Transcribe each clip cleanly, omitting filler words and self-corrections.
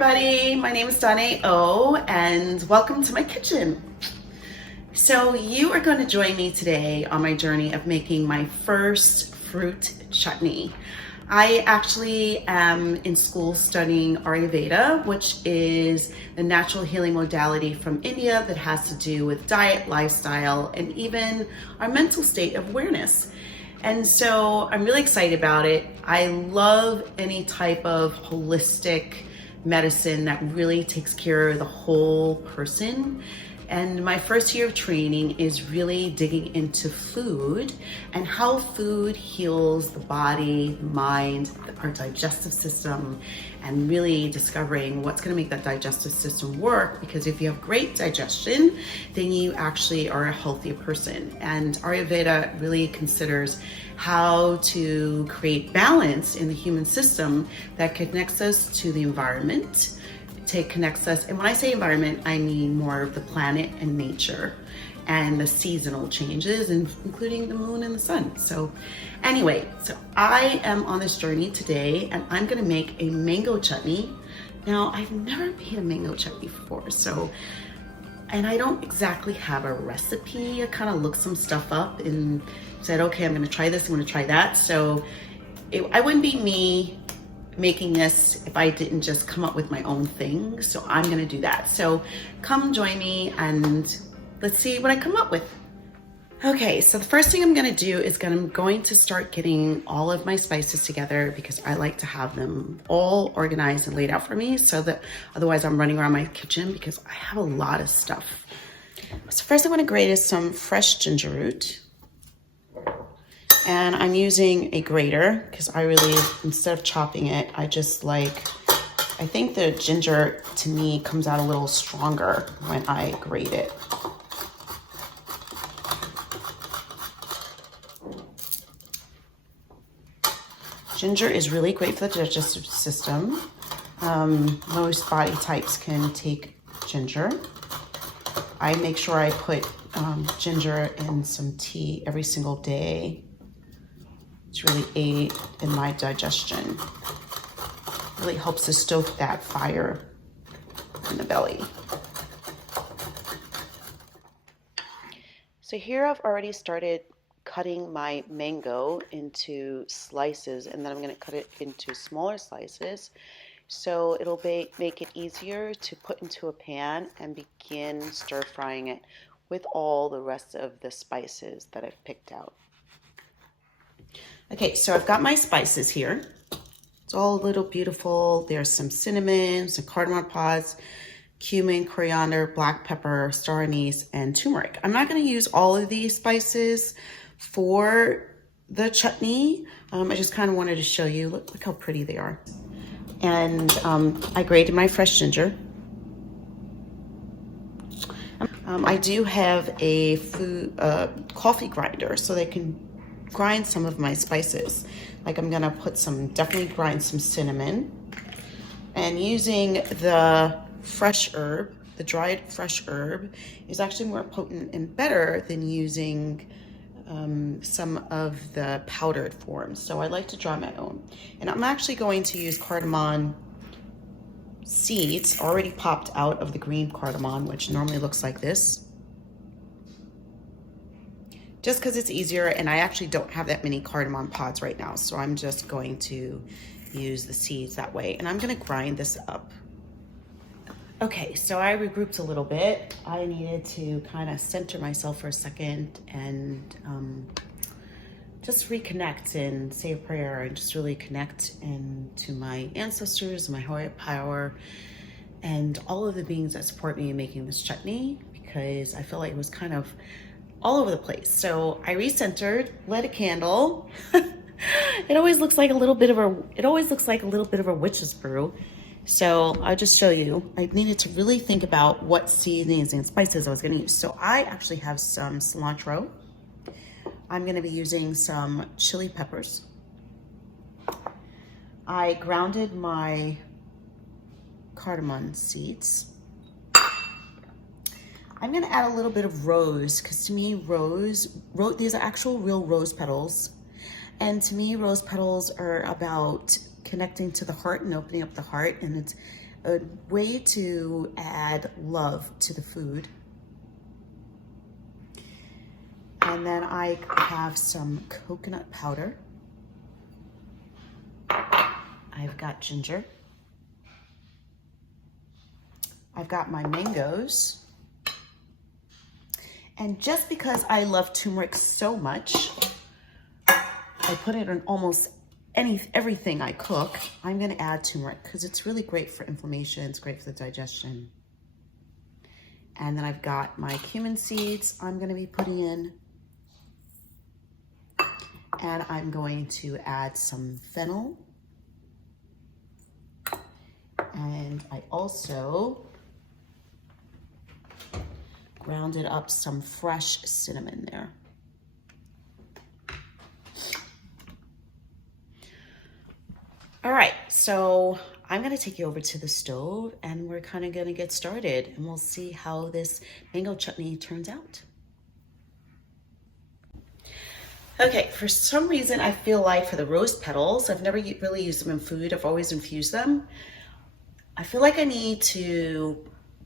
everybody, my name is Donna O and welcome to my kitchen. So you are going to join me today on my journey of making my first fruit chutney. I actually am in school studying Ayurveda, which is the natural healing modality from India that has to do with diet, lifestyle, and even our mental state of awareness. And so I'm really excited about it. I love any type of holistic medicine that really takes care of the whole person. And my first year of training is really digging into food and how food heals the body, the mind, our digestive system, and really discovering what's going to make that digestive system work. Because if you have great digestion, then you actually are a healthier person. And Ayurveda really considers how to create balance in the human system that connects us to the environment, connects us, and when I say environment, I mean more of the planet and nature and the seasonal changes, including the moon and the sun. So anyway, so I am on this journey today and I'm gonna make a mango chutney. Now, I've never made a mango chutney before, and I don't exactly have a recipe. I kind of looked some stuff up and said, okay, I'm gonna try this, I'm gonna try that. So I wouldn't be me making this if I didn't just come up with my own thing. So I'm gonna do that. So come join me and let's see what I come up with. Okay, so the first thing I'm gonna do is I'm going to start getting all of my spices together because I like to have them all organized and laid out for me so that otherwise I'm running around my kitchen because I have a lot of stuff. So first I wanna grate is some fresh ginger root. And I'm using a grater because I really, instead of chopping it, I think the ginger to me comes out a little stronger when I grate it. Ginger is really great for the digestive system. Most body types can take ginger. I make sure I put ginger in some tea every single day. It's really aid in my digestion. Really helps to stoke that fire in the belly. So here I've already started cutting my mango into slices, and then I'm going to cut it into smaller slices. So it'll make it easier to put into a pan and begin stir frying it with all the rest of the spices that I've picked out. Okay, so I've got my spices here. It's all a little beautiful. There's some cinnamon, some cardamom pods, cumin, coriander, black pepper, star anise, and turmeric. I'm not going to use all of these spices for the chutney. I just kind of wanted to show you. Look how pretty they are. And I grated my fresh ginger. I do have a coffee grinder so they can grind some of my spices. Like I'm gonna definitely grind some cinnamon. And using the fresh herb, the dried fresh herb, is actually more potent and better than using some of the powdered forms. So I like to dry my own. And I'm actually going to use cardamom seeds already popped out of the green cardamom, which normally looks like this. Just because it's easier, and I actually don't have that many cardamom pods right now, so I'm just going to use the seeds that way. And I'm gonna grind this up. Okay, so I regrouped a little bit. I needed to kind of center myself for a second and just reconnect and say a prayer and just really connect into my ancestors, my higher power, and all of the beings that support me in making this chutney, because I feel like it was kind of all over the place. So I recentered, lit a candle. It always looks like a little bit of a witch's brew. So I'll just show you. I needed to really think about what seasonings and spices I was gonna use. So I actually have some cilantro. I'm gonna be using some chili peppers. I grounded my cardamom seeds. I'm gonna add a little bit of rose, because to me, these are actual real rose petals. And to me, rose petals are about connecting to the heart and opening up the heart. And a way to add love to the food. And then I have some coconut powder. I've got ginger. I've got my mangoes. And just because I love turmeric so much, I put it in almost everything I cook. I'm gonna add turmeric because it's really great for inflammation. It's great for the digestion. And then I've got my cumin seeds I'm gonna be putting in. And I'm going to add some fennel. And I also grounded up some fresh cinnamon there. All right, so I'm gonna take you over to the stove and we're kind of gonna get started and we'll see how this mango chutney turns out. Okay, for some reason I feel like for the rose petals, I've never really used them in food, I've always infused them. I feel like I need to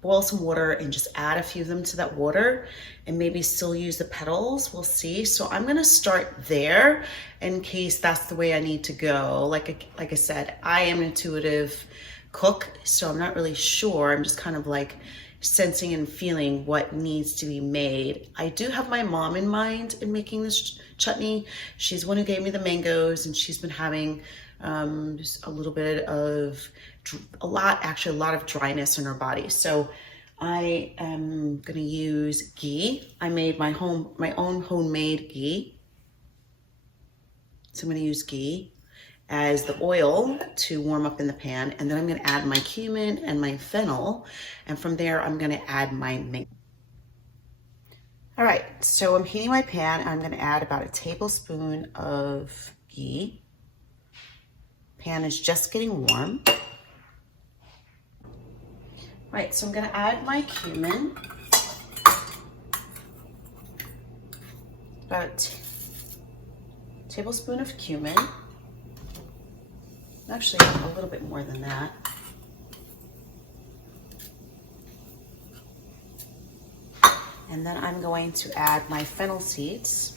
boil some water and just add a few of them to that water and maybe still use the petals, we'll see. So I'm gonna start there in case that's the way I need to go. Like I said, I am an intuitive cook, so I'm not really sure. I'm just kind of like sensing and feeling what needs to be made. I do have my mom in mind in making this chutney. She's the one who gave me the mangoes and she's been having just a little bit of, a lot of dryness in her body. So I am gonna use ghee. I made my own homemade ghee. So I'm gonna use ghee as the oil to warm up in the pan. And then I'm gonna add my cumin and my fennel. And from there, I'm gonna add my mango. All right, so I'm heating my pan. I'm gonna add about a tablespoon of ghee. Pan is just getting warm. All right, so I'm gonna add my cumin. About a tablespoon of cumin. Actually, a little bit more than that. And then I'm going to add my fennel seeds.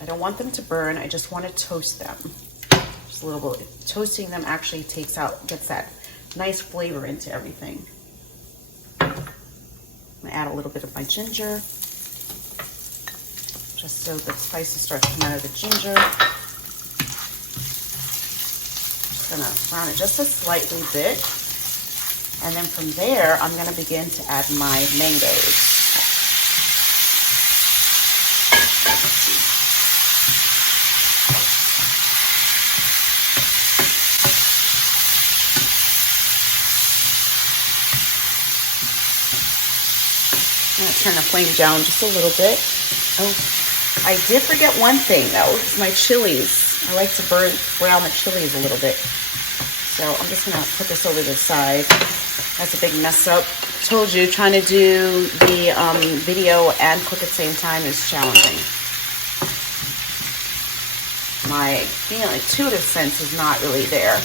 I don't want them to burn, I just want to toast them. Just a little bit. Toasting them actually gets that nice flavor into everything. I'm gonna add a little bit of my ginger, just so the spices start to come out of the ginger. Just gonna brown it just a slightly bit. And then from there, I'm gonna begin to add my mangoes. I'm gonna turn the flame down just a little bit. Oh, I did forget one thing though, my chilies. I like to brown the chilies a little bit. So I'm just gonna put this over to the side. That's a big mess up. Told you, trying to do the video and cook at the same time is challenging. My intuitive sense is not really there.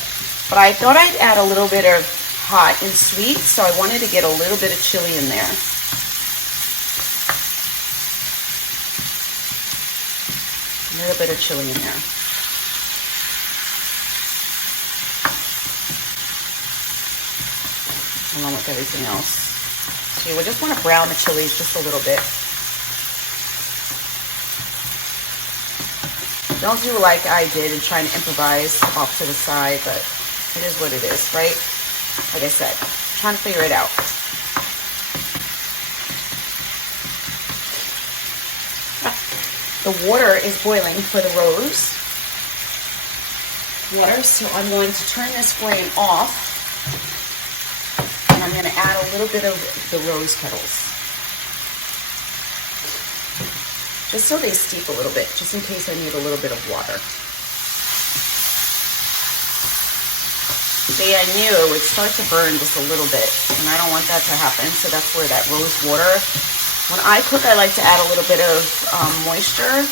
But I thought I'd add a little bit of hot and sweet, so I wanted to get a little bit of chili in there. A little bit of chili in there. Along with everything else. So we just want to brown the chilies just a little bit. Don't do like I did and try and improvise off to the side, but it is what it is, right? Like I said, trying to figure it out. The water is boiling for the rose water, so I'm going to turn this flame off, and I'm going to add a little bit of the rose petals, just so they steep a little bit, just in case I need a little bit of water. See, I knew it would start to burn just a little bit, and I don't want that to happen, so that's where that rose water. When I cook, I like to add a little bit of moisture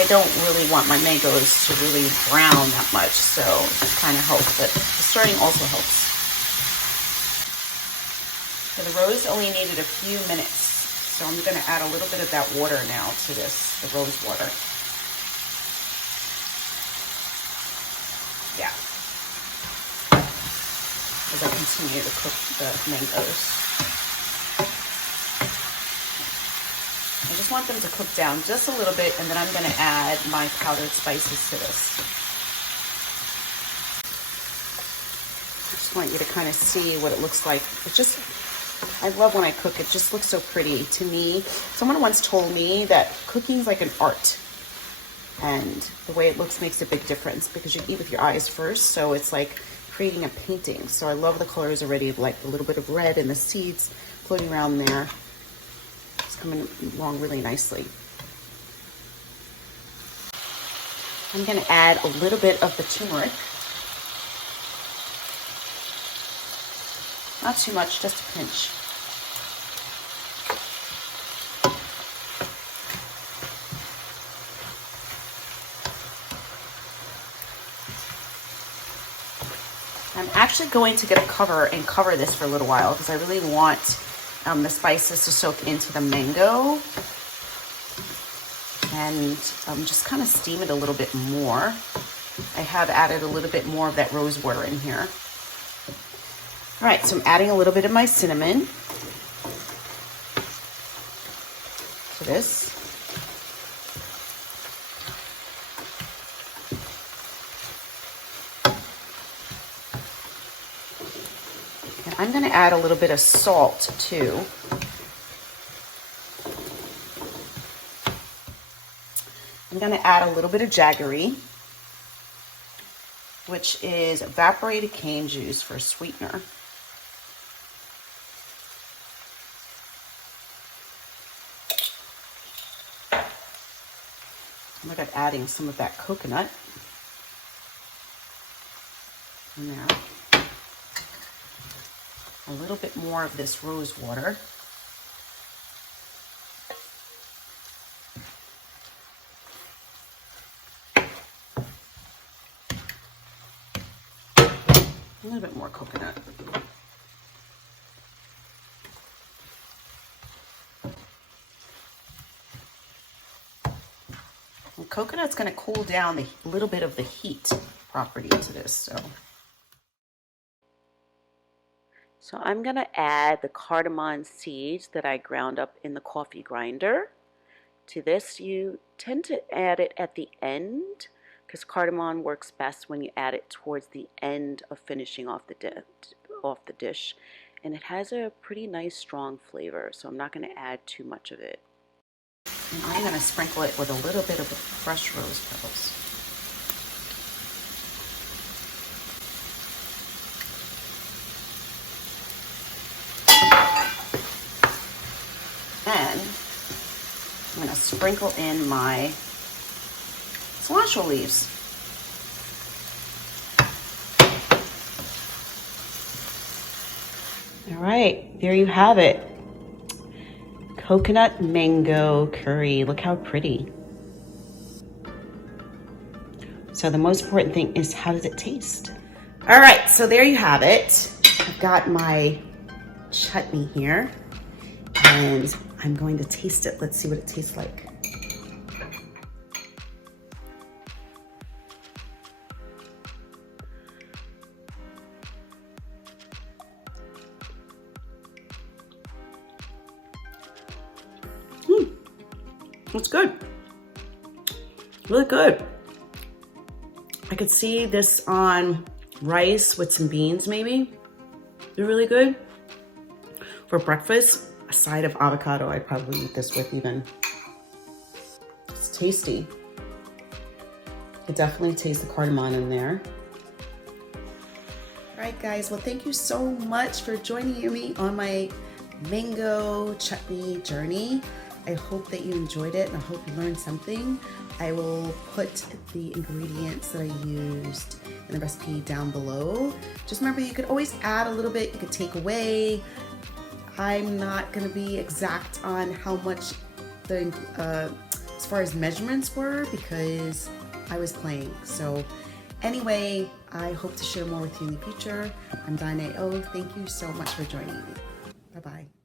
I don't really want my mangoes to really brown that much, so it kind of helps, but the stirring also helps. So the rose only needed a few minutes, so I'm going to add a little bit of that water now to this, the rose water. Yeah. As I continue to cook the mangoes. I just want them to cook down just a little bit, and then I'm going to add my powdered spices to this. I just want you to kind of see what it looks like. It just, I love when I cook, it just looks so pretty to me. Someone once told me that cooking is like an art, and the way it looks makes a big difference because you eat with your eyes first, so it's like creating a painting. So I love the colors already, like a little bit of red and the seeds floating around there. It's coming along really nicely. I'm going to add a little bit of the turmeric. Not too much, just a pinch. I'm actually going to get a cover and cover this for a little while because I really want the spices to soak into the mango, and just kind of steam it a little bit more. I have added a little bit more of that rose water in here. All right, so I'm adding a little bit of my cinnamon to this. And I'm going to add a little bit of salt too. I'm going to add a little bit of jaggery, which is evaporated cane juice for a sweetener. Look at adding some of that coconut in there. A little bit more of this rose water. A little bit more coconut. And coconut's going to cool down a little bit of the heat property to this. So I'm going to add the cardamom seeds that I ground up in the coffee grinder. To this, you tend to add it at the end because cardamom works best when you add it towards the end of finishing off the dish. And it has a pretty nice strong flavor, so I'm not going to add too much of it. And I'm going to sprinkle it with a little bit of the fresh rose petals. And I'm going to sprinkle in my cilantro leaves. All right, there you have it. Coconut mango curry. Look how pretty. So the most important thing is, how does it taste? All right, so there you have it. I've got my chutney here, and I'm going to taste it. Let's see what it tastes like. It's good. Really good. I could see this on rice with some beans maybe. They're really good. For breakfast, a side of avocado, I'd probably eat this with even. It's tasty. I definitely taste the cardamom in there. All right, guys. Well, thank you so much for joining me on my mango chutney journey. I hope that you enjoyed it, and I hope you learned something. I will put the ingredients that I used in the recipe down below. Just remember, you could always add a little bit, you could take away. I'm not gonna be exact on how much the as far as measurements were because I was playing. So anyway, I hope to share more with you in the future. I'm Dinah O. Thank you so much for joining me. Bye-bye.